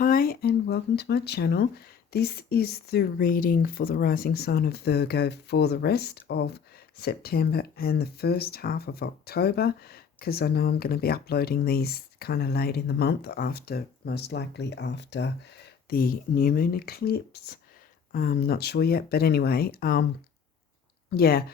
Hi and welcome to my channel. This is the reading for the rising sign of Virgo for the rest of September and the first half of October, because I know I'm going to be uploading these kind of late in the month, after, most likely after the new moon eclipse. I'm not sure yet, but anyway, yeah.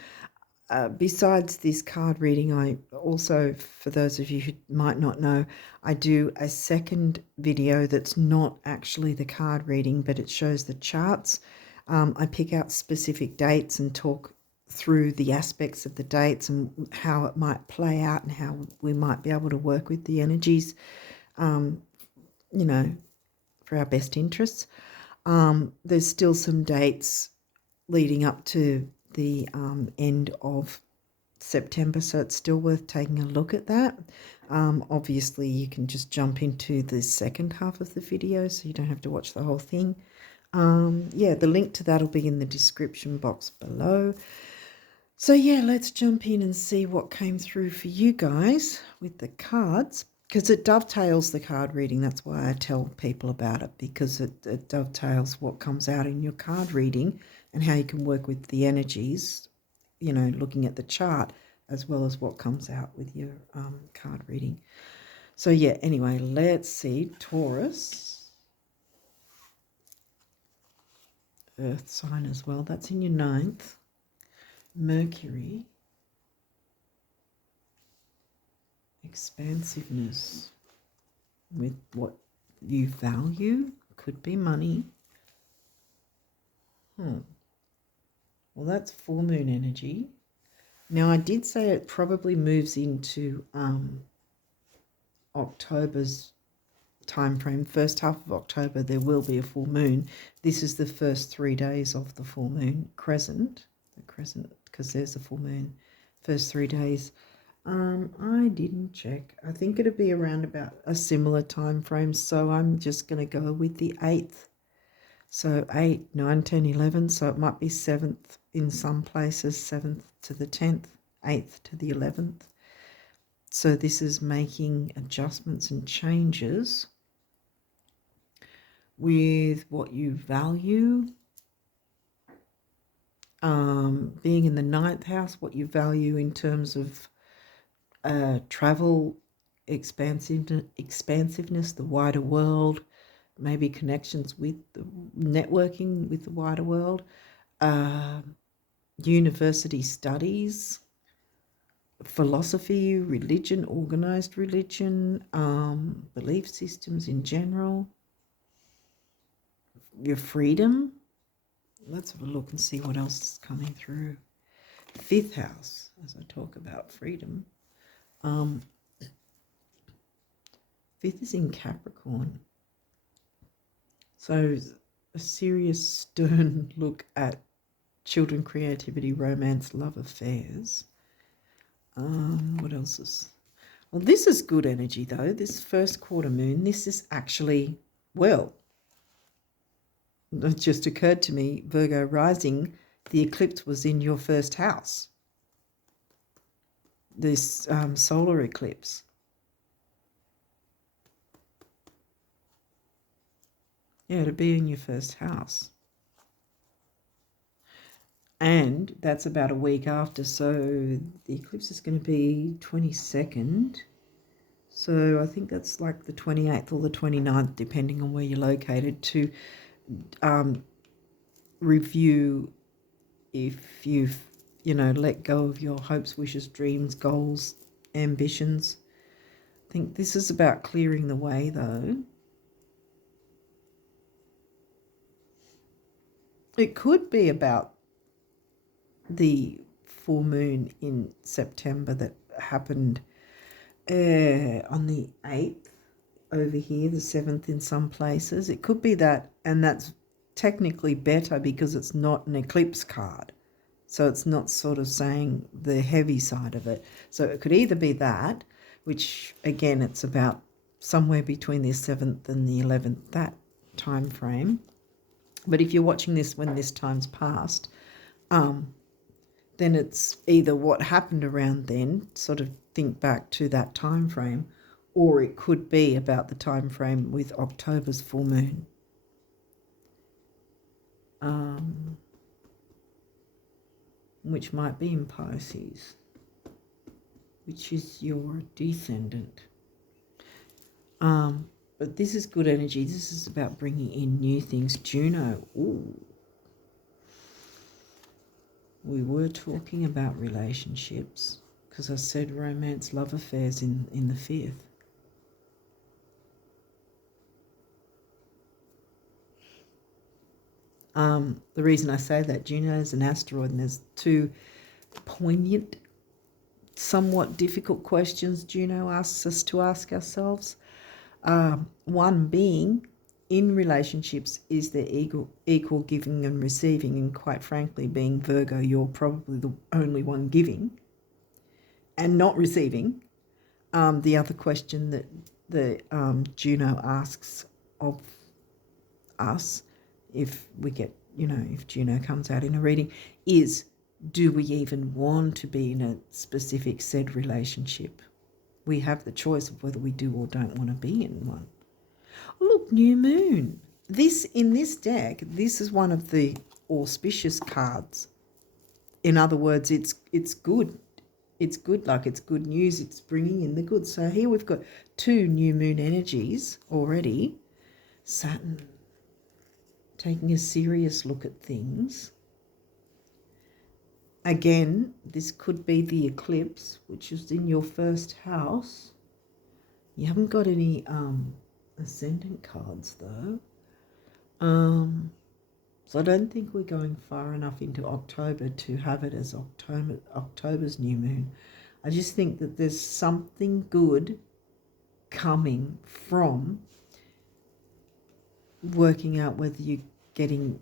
Besides this card reading, I also, for those of you who might not know, I do a second video that's not actually the card reading, but it shows the charts. I pick out specific dates and talk through the aspects of the dates and how it might play out and how we might be able to work with the energies, you know, for our best interests. There's still some dates leading up to the end of September, so it's still worth taking a look at that. Obviously you can just jump into the second half of the video, so you don't have to watch the whole thing. Yeah, the link to that will be in the description box below. So yeah, let's jump in and see what came through for you guys with the cards, because it dovetails the card reading. That's why I tell people about it, because it dovetails what comes out in your card reading and how you can work with the energies, you know, looking at the chart, as well as what comes out with your card reading. So yeah, anyway, let's see. Taurus, earth sign as well. That's in your 9th. Mercury, expansiveness with what you value. Could be money. Well, that's full moon energy. Now, I did say it probably moves into October's time frame. First half of October, there will be a full moon. This is the first 3 days of the full moon crescent. The crescent, because there's a full moon. First 3 days. I didn't check. I think it'll be around about a similar time frame, so I'm just going to go with the 8th. So 8, 9, 10, 11, so it might be 7th in some places, 7th to the 10th, 8th to the 11th. So this is making adjustments and changes with what you value. Being in the 9th house, what you value in terms of travel, expansiveness, the wider world, maybe connections with the networking with the wider world, university studies, philosophy, religion, organized religion, belief systems in general, your freedom. Let's have a look and see what else is coming through. 5th house, as I talk about freedom. 5th is in Capricorn. So a serious, stern look at children, creativity, romance, love affairs. What else is... Well, this is good energy, though. This first quarter moon, this is actually, well, it just occurred to me, Virgo rising, the eclipse was in your first house. This solar eclipse. Yeah, to be in your first house. And that's about a week after, so the eclipse is going to be 22nd. So I think that's like the 28th or the 29th, depending on where you're located, to review if you've, let go of your hopes, wishes, dreams, goals, ambitions. I think this is about clearing the way, though. It could be about the full moon in September that happened on the 8th over here, the 7th in some places. It could be that, and that's technically better because it's not an eclipse card. So it's not sort of saying the heavy side of it. So it could either be that, which again, it's about somewhere between the 7th and the 11th, that time frame. But if you're watching this when this time's passed, then it's either what happened around then, sort of think back to that time frame, or it could be about the time frame with October's full moon. Which might be in Pisces, which is your descendant. But this is good energy. This is about bringing in new things. Juno, ooh. We were talking about relationships because I said romance, love affairs in the 5th. The reason I say that, Juno is an asteroid, and there's two poignant, somewhat difficult questions Juno asks us to ask ourselves. One being, in relationships, is there equal giving and receiving? And quite frankly, being Virgo, you're probably the only one giving and not receiving. The other question that the Juno asks of us, if we get, if Juno comes out in a reading, is, do we even want to be in a specific said relationship? We have the choice of whether we do or don't want to be in one. Look, new moon. In this deck, this is one of the auspicious cards. In other words, it's good. It's good luck. It's good news. It's bringing in the good. So here we've got 2 new moon energies already. Saturn taking a serious look at things. Again, this could be the eclipse, which is in your 1st house. You haven't got any Ascendant cards though. So I don't think we're going far enough into October to have it as October's new moon. I just think that there's something good coming from working out whether you're getting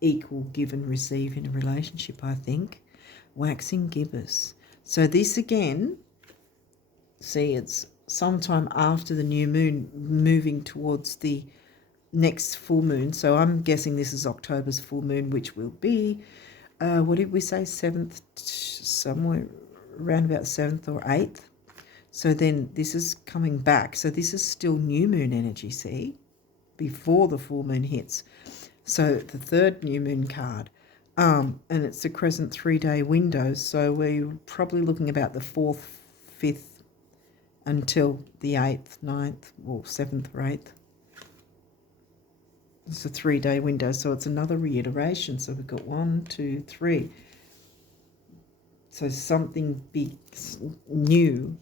equal give and receive in a relationship, I think. Waxing gibbous. So this again, see, it's sometime after the new moon, moving towards the next full moon. So I'm guessing this is October's full moon, which will be, what did we say, 7th, somewhere around about 7th or 8th. So then this is coming back. So this is still new moon energy, see, before the full moon hits. So the 3rd new moon card. And it's a crescent 3-day window. So we're probably looking about the 4th, 5th, until the 8th, 9th, or 7th or 8th. It's a 3-day window, so it's another reiteration. So we've got 1, 2, 3. So something big, new.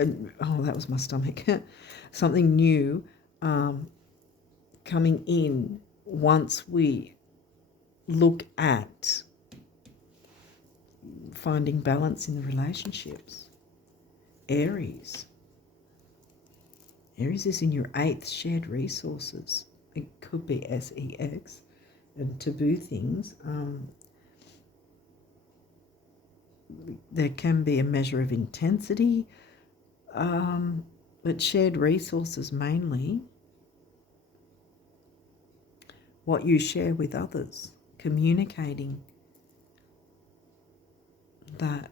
Oh, that was my stomach. Something new coming in once we look at finding balance in the relationships. Aries. Aries is in your 8th, shared resources. It could be SEX and taboo things. There can be a measure of intensity, but shared resources mainly. What you share with others, communicating that.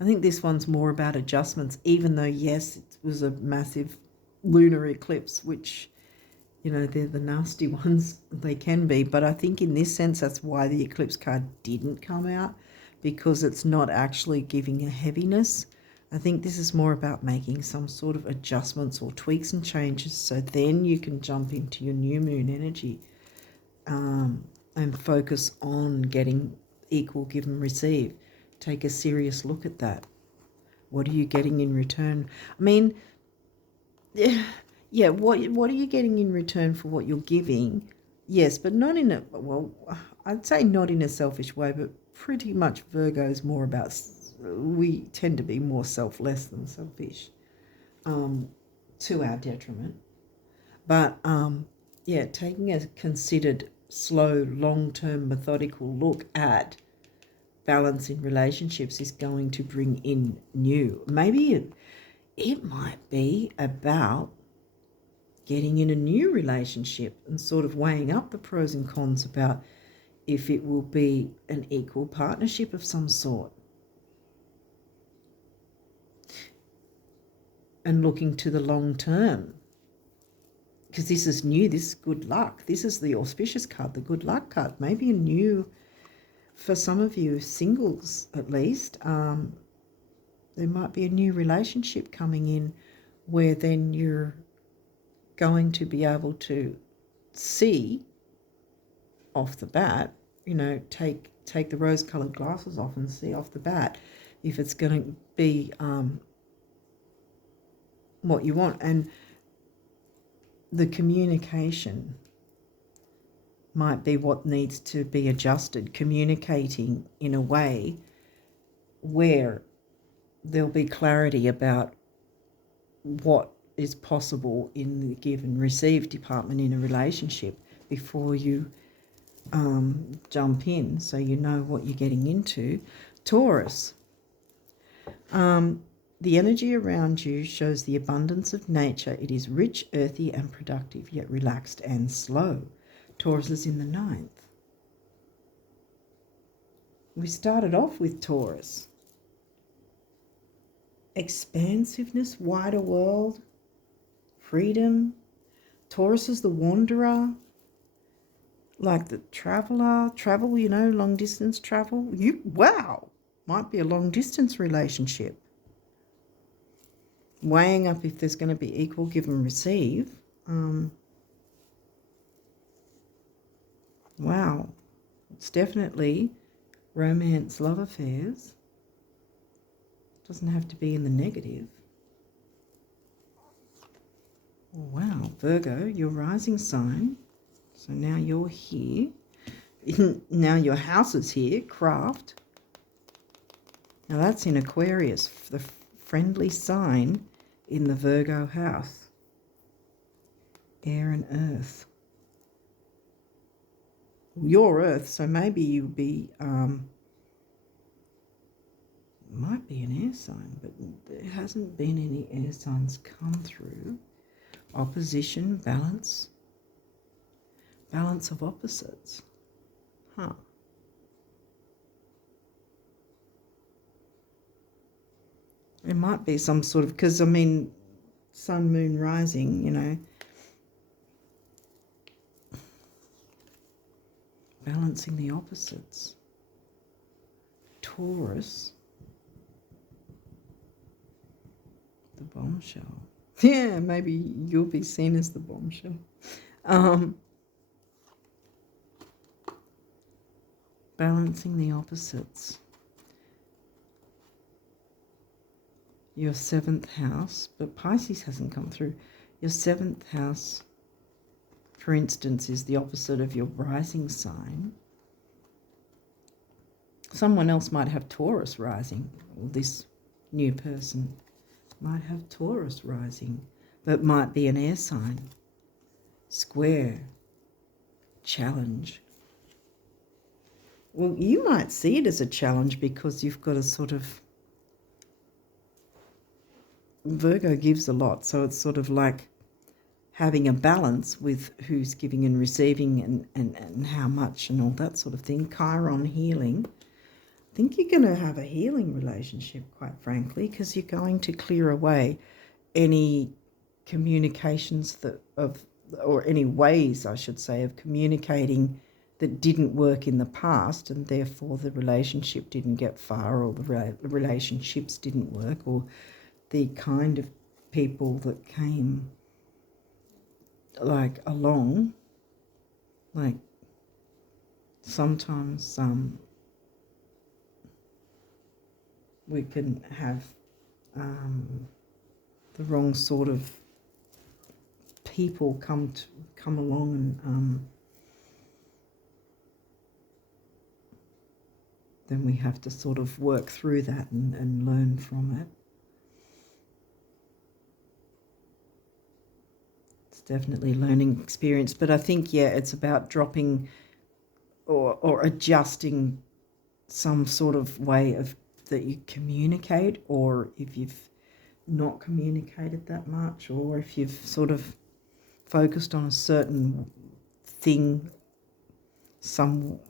I think this one's more about adjustments, even though, yes, it was a massive lunar eclipse, which, they're the nasty ones. They can be. But I think in this sense, that's why the eclipse card didn't come out, because it's not actually giving a heaviness. I think this is more about making some sort of adjustments or tweaks and changes, so then you can jump into your new moon energy and focus on getting equal give and receive. Take a serious look at that. What are you getting in return? I mean, yeah, what are you getting in return for what you're giving? Yes, but not in a, well, I'd say not in a selfish way, but pretty much Virgo is more about, we tend to be more selfless than selfish, to our detriment. But, yeah, taking a considered, slow, long-term, methodical look at balance in relationships is going to bring in new. Maybe it might be about getting in a new relationship and sort of weighing up the pros and cons about if it will be an equal partnership of some sort. and looking to the long term. Because this is new, this is good luck. This is the auspicious card, the good luck card. Maybe a new, for some of you singles at least, there might be a new relationship coming in where then you're going to be able to see off the bat, you know, take the rose-coloured glasses off and see off the bat if it's going to be what you want. And the communication might be what needs to be adjusted, communicating in a way where there'll be clarity about what is possible in the give and receive department in a relationship before you jump in, so you know what you're getting into. Taurus. The energy around you shows the abundance of nature. It is rich, earthy and productive, yet relaxed and slow. Taurus is in the 9th. We started off with Taurus. Expansiveness, wider world, freedom. Taurus is the wanderer, like the travel, you know, long distance travel. Wow, might be a long distance relationship. Weighing up if there's going to be equal give and receive. Wow, it's definitely romance, love affairs. Doesn't have to be in the negative. Wow, Virgo, your rising sign. So now you're here. Now your house is here, craft. Now that's in Aquarius, the friendly sign in the Virgo house. Air and earth. Your earth, so maybe you'll be, might be an air sign, but there hasn't been any air signs come through. Opposition, balance. Balance of opposites. Huh. It might be some sort of, because I mean, sun, moon, rising, you know. Balancing the opposites. Taurus. The bombshell. Yeah, maybe you'll be seen as the bombshell. Balancing the opposites. Your 7th house, but Pisces hasn't come through. Your 7th house, for instance, is the opposite of your rising sign. Someone else might have Taurus rising, or this new person might have Taurus rising, but might be an air sign. Square, challenge. Well, you might see it as a challenge because you've got a sort of, Virgo gives a lot, so it's sort of like having a balance with who's giving and receiving and how much and all that sort of thing. Chiron, healing. I think you're going to have a healing relationship, quite frankly, because you're going to clear away any communications or any ways, I should say, of communicating that didn't work in the past, and therefore the relationship didn't get far, or the relationships didn't work, or the kind of people that came like along, like sometimes we can have the wrong sort of people come along, and then we have to sort of work through that and learn from it. It's definitely a learning experience, but I think, yeah, it's about dropping or adjusting some sort of way of that you communicate, or if you've not communicated that much, or if you've sort of focused on a certain thing, some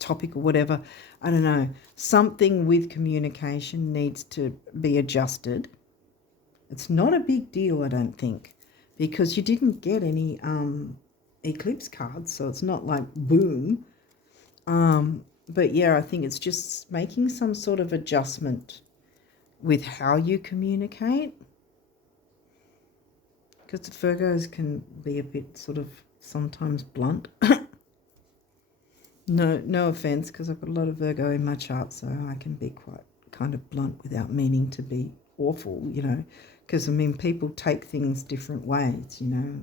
topic or whatever, I don't know, something with communication needs to be adjusted It's not a big deal, I don't think, because you didn't get any eclipse cards, so it's not like boom. But yeah, I think it's just making some sort of adjustment with how you communicate, because Virgos can be a bit sort of sometimes blunt. No offense, because I've got a lot of Virgo in my chart, so I can be quite kind of blunt without meaning to be awful, you know, because I mean, people take things different ways, you know.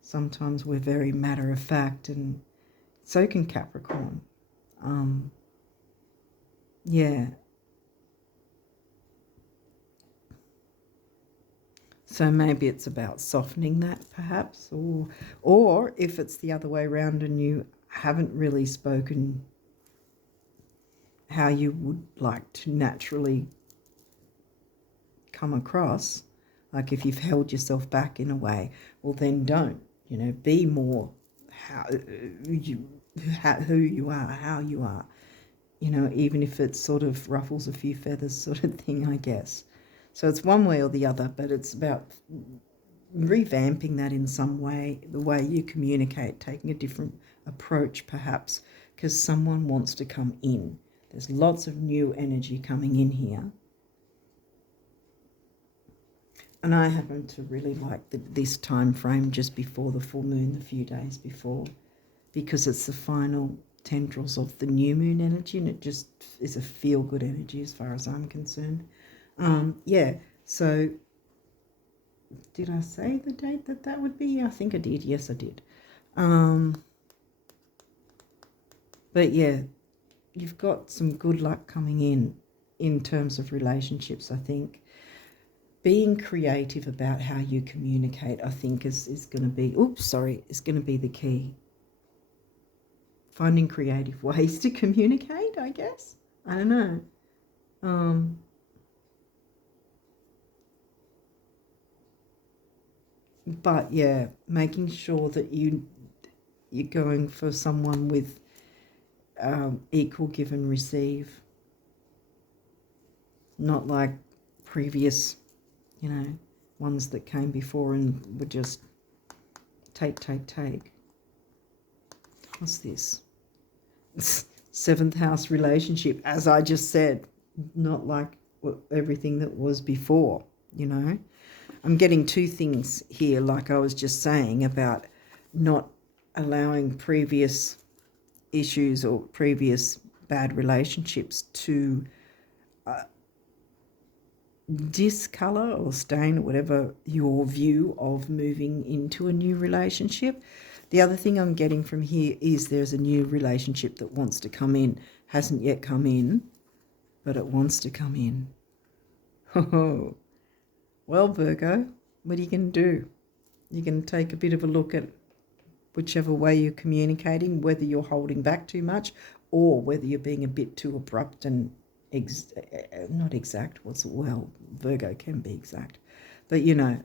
Sometimes we're very matter of fact, and so can Capricorn. Yeah. So maybe it's about softening that, perhaps, or if it's the other way around and you haven't really spoken how you would like to naturally come across, like if you've held yourself back in a way, well then don't, you know, be more who you are, how you are, you know, even if it sort of ruffles a few feathers sort of thing, I guess. So it's one way or the other, but it's about revamping that in some way, the way you communicate, taking a different approach perhaps, because someone wants to come in. There's lots of new energy coming in here. And I happen to really like this time frame just before the full moon, the few days before, because it's the final tendrils of the new moon energy, and it just is a feel-good energy as far as I'm concerned. Yeah, so did I say the date that would be? I think I did. Yes, I did. But yeah, you've got some good luck coming in terms of relationships, I think. Being creative about how you communicate, I think, is going to be, is going to be the key. Finding creative ways to communicate, I guess. I don't know. But yeah, making sure that you're going for someone with equal give and receive, not like previous, you know, ones that came before and were just take. What's this? Seventh house relationship, as I just said, not like everything that was before, you know. I'm getting two things here, like I was just saying, about not allowing previous issues or previous bad relationships to discolor or stain or whatever your view of moving into a new relationship. The other thing I'm getting from here is there's a new relationship that wants to come in, hasn't yet come in, but it wants to come in. Oh, well, Virgo, what are you going to do? You're going to take a bit of a look at whichever way you're communicating, whether you're holding back too much or whether you're being a bit too abrupt and not exact. Well, Virgo can be exact, but you know,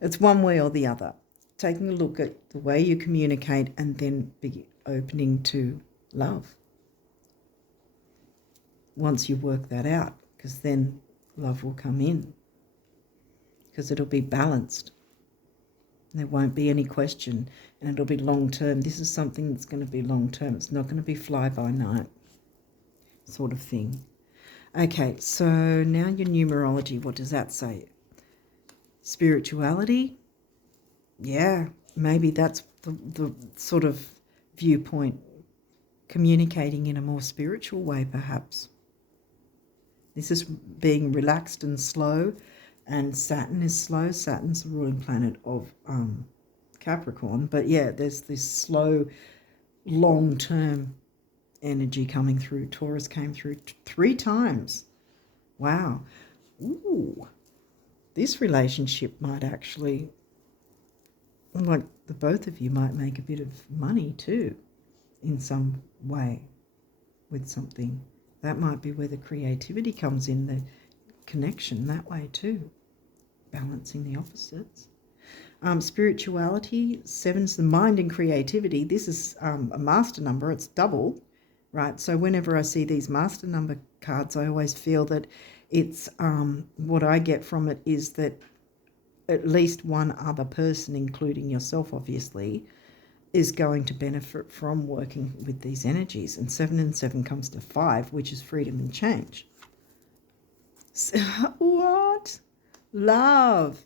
it's one way or the other. Taking a look at the way you communicate and then be opening to love once you work that out, because then love will come in, because it'll be balanced. There won't be any question, and it'll be long term. This is something that's going to be long term. It's not going to be fly by night sort of thing. Okay, so now your numerology, what does that say? Spirituality? Yeah, maybe that's the sort of viewpoint. Communicating in a more spiritual way, perhaps. This is being relaxed and slow, and Saturn is slow. Saturn's the ruling planet of Capricorn, but yeah, there's this slow, long-term energy coming through. Taurus came through 3 times. Wow. Ooh, this relationship might actually, like the both of you might make a bit of money too in some way with something. That might be where the creativity comes in, the connection that way too, balancing the opposites. Spirituality, 7's the mind and creativity. This is a master number. It's double, right? So whenever I see these master number cards, I always feel that it's what I get from it is that at least one other person, including yourself, obviously, is going to benefit from working with these energies. And 7 and 7 comes to 5, which is freedom and change. So, what? Love.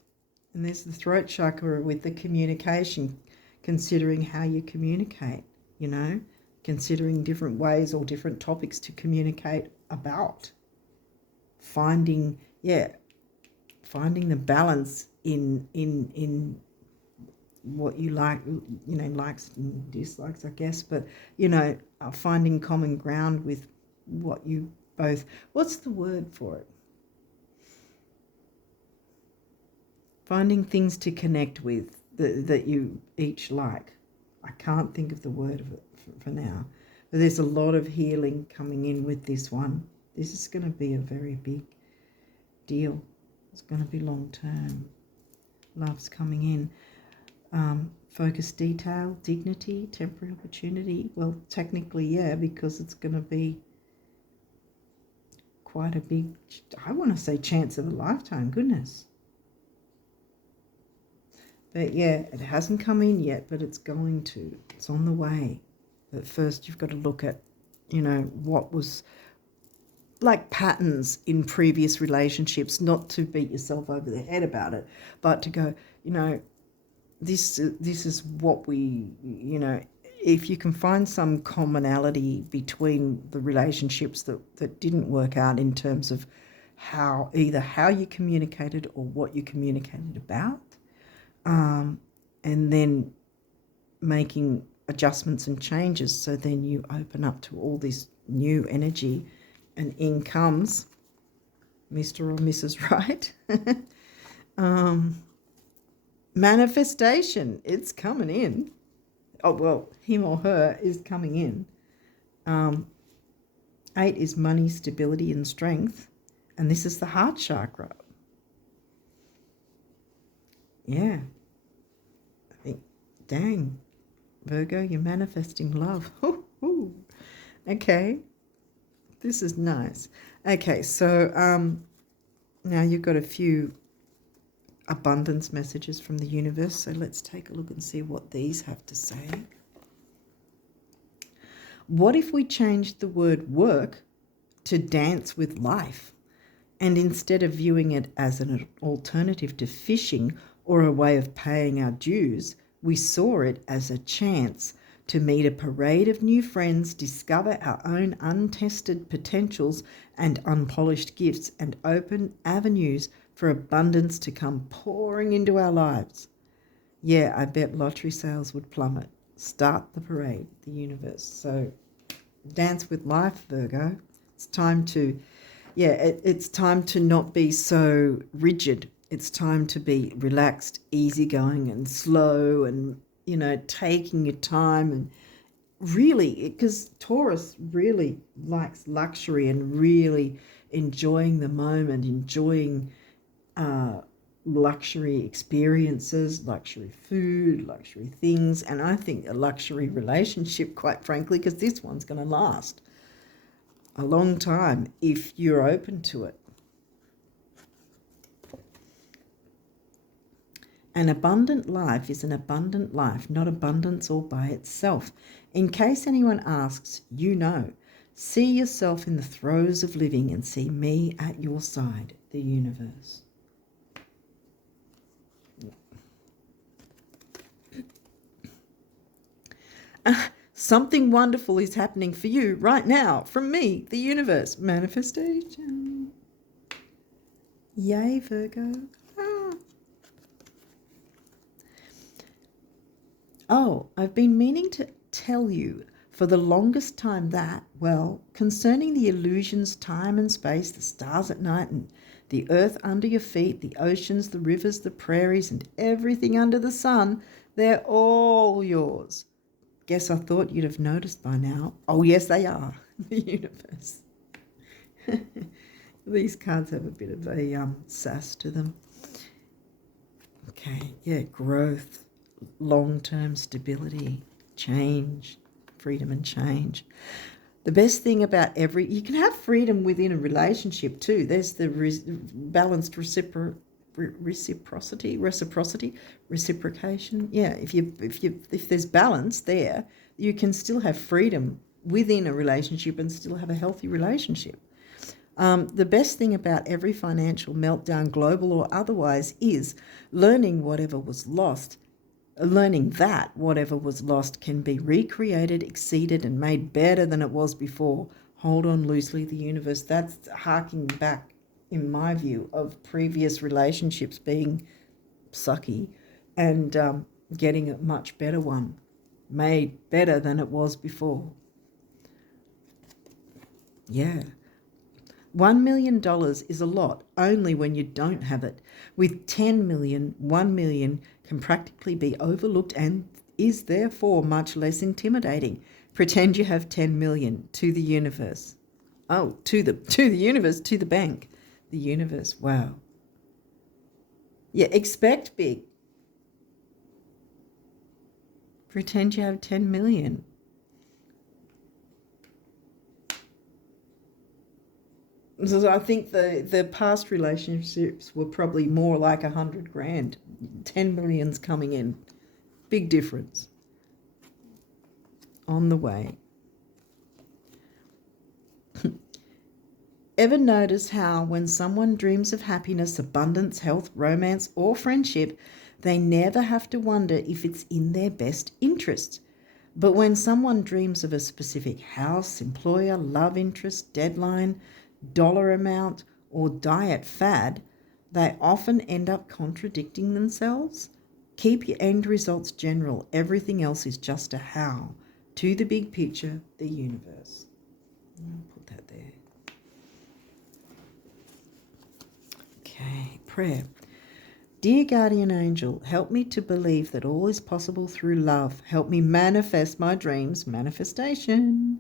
And there's the throat chakra with the communication, considering how you communicate, you know, considering different ways or different topics to communicate about. Finding the balance in what you like, you know, likes and dislikes, I guess, but, you know, finding common ground with what you both, what's the word for it? Finding things to connect with that you each like. I can't think of the word of it for now, but there's a lot of healing coming in with this one. This is going to be a very big deal. It's going to be long term. Love's coming in. Focus, detail, dignity, temporary opportunity. Well, technically, yeah, because it's going to be quite a big, I want to say, chance of a lifetime. Goodness. But yeah, it hasn't come in yet, but it's going to. It's on the way. But first you've got to look at, you know, what was like patterns in previous relationships, not to beat yourself over the head about it, but to go, you know, this is what we, you know, if you can find some commonality between the relationships that didn't work out in terms of either how you communicated or what you communicated about, and then making adjustments and changes, so then you open up to all this new energy, and in comes Mr. or Mrs. Right. Manifestation, it's coming in. Oh, well, him or her is coming in. 8 is money, stability and strength, and this is the heart chakra. Yeah. I think, dang, Virgo, you're manifesting love. Ooh. Okay. This is nice. Okay, so now you've got a few abundance messages from the universe, so let's take a look and see what these have to say. What if we changed the word work to dance with life, and instead of viewing it as an alternative to fishing or a way of paying our dues, we saw it as a chance to meet a parade of new friends, discover our own untested potentials and unpolished gifts, and open avenues for abundance to come pouring into our lives? Yeah, I bet lottery sales would plummet. Start the parade, the universe. So dance with life, Virgo. It's time to, it's time to not be so rigid. It's time to be relaxed, easygoing and slow, and, you know, taking your time, and really, because Taurus really likes luxury and really enjoying the moment, enjoying luxury experiences, luxury food, luxury things, and I think a luxury relationship, quite frankly, because this one's going to last a long time if you're open to it. An abundant life is an abundant life, not abundance all by itself. In case anyone asks, you know. See yourself in the throes of living and see me at your side, the universe. Something wonderful is happening for you right now from me, the universe. Manifestation. Yay, Virgo. Oh, I've been meaning to tell you for the longest time that, well, concerning the illusions, time and space, the stars at night and the earth under your feet, the oceans, the rivers, the prairies, and everything under the sun, they're all yours. Guess I thought you'd have noticed by now. Oh, yes, they are. The universe. These cards have a bit of a sass to them. Okay, yeah, growth, long-term stability, change, freedom and change. The best thing about you can have freedom within a relationship too. There's the balanced reciprocation. Yeah, if there's balance there, you can still have freedom within a relationship and still have a healthy relationship. The best thing about every financial meltdown, global or otherwise, is learning that whatever was lost can be recreated, exceeded, and made better than it was before. Hold on loosely, the universe. That's harking back, in my view, of previous relationships being sucky and getting a much better one, made better than it was before. Yeah. $1 million is a lot only when you don't have it. With 10 million, 1 million can practically be overlooked and is therefore much less intimidating. Pretend you have 10 million to the universe. Oh, to the universe, to the bank. The universe, wow. Yeah, expect big. Pretend you have 10 million. So I think the past relationships were probably more like 100 grand. 10 million's coming in. Big difference. On the way. Ever notice how when someone dreams of happiness, abundance, health, romance, or friendship, they never have to wonder if it's in their best interest? But when someone dreams of a specific house, employer, love interest, deadline, dollar amount, or diet fad, they often end up contradicting themselves. Keep your end results general. Everything else is just a how. To the big picture, the universe. I'll put that there. Okay, prayer. Dear guardian angel, help me to believe that all is possible through love. Help me manifest my dreams, manifestation,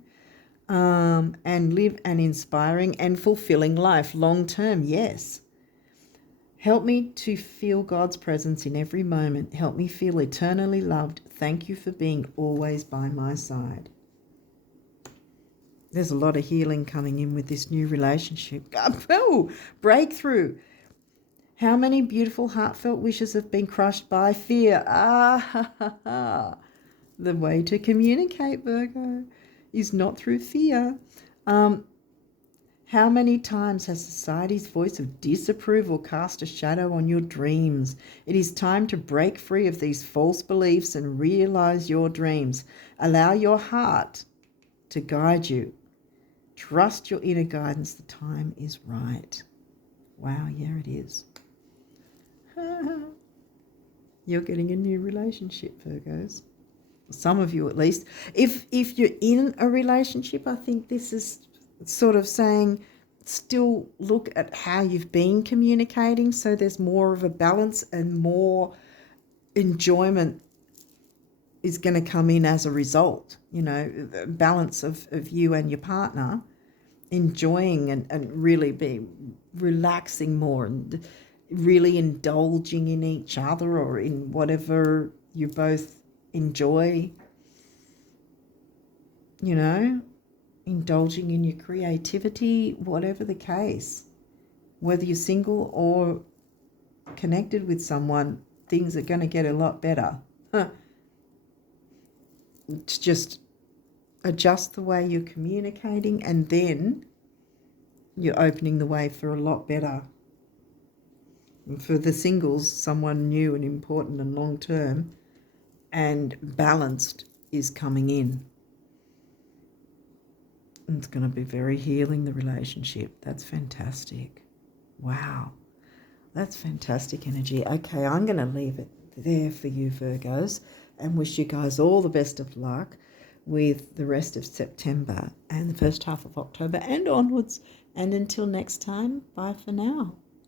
and live an inspiring and fulfilling life long term, yes. Help me to feel God's presence in every moment. Help me feel eternally loved. Thank you for being always by my side. There's a lot of healing coming in with this new relationship. Oh, breakthrough. How many beautiful heartfelt wishes have been crushed by fear? The way to communicate, Virgo, is not through fear. How many times has society's voice of disapproval cast a shadow on your dreams? It is time to break free of these false beliefs and realize your dreams. Allow your heart to guide you. Trust your inner guidance. The time is right. Wow, yeah, it is. You're getting a new relationship, Virgos. Some of you at least. If you're in a relationship, I think this is sort of saying still look at how you've been communicating, so there's more of a balance and more enjoyment is going to come in as a result. You know, the balance of you and your partner enjoying and really be relaxing more and really indulging in each other or in whatever you both enjoy, you know, indulging in your creativity, whatever the case. Whether you're single or connected with someone, things are going to get a lot better. It's just adjust the way you're communicating and then you're opening the way for a lot better. And for the singles, someone new and important and long-term and balanced is coming in. It's going to be very healing, the relationship. That's fantastic. Wow. That's fantastic energy. Okay, I'm going to leave it there for you, Virgos, and wish you guys all the best of luck with the rest of September and the first half of October and onwards. And until next time, bye for now.